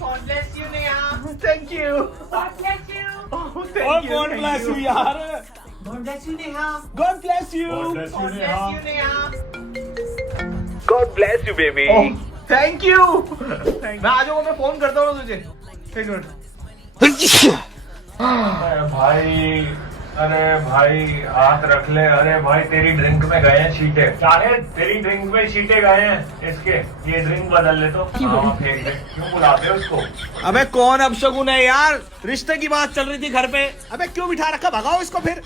God bless you, Neha. Thank you. God bless you. Oh, thank you. God bless you यार. God bless you, Neha. God bless you. God bless you, Neha. God bless you, baby. Oh, thank you. मैं आ जाऊंगा, मैं phone करता हूँ तुझे. एक minute. अरे भाई हाथ रख ले. अरे भाई तेरी ड्रिंक में गए हैं छींटे. शायद तेरी ड्रिंक में छींटे गए हैं इसके. ये ड्रिंक बदल ले तो. हाँ, फेंक दे. क्यों बुलाते हो उसको? अबे कौन अपशगुन है यार. रिश्ते की बात चल रही थी घर पे. अबे क्यों बिठा रखा. भगाओ इसको फिर.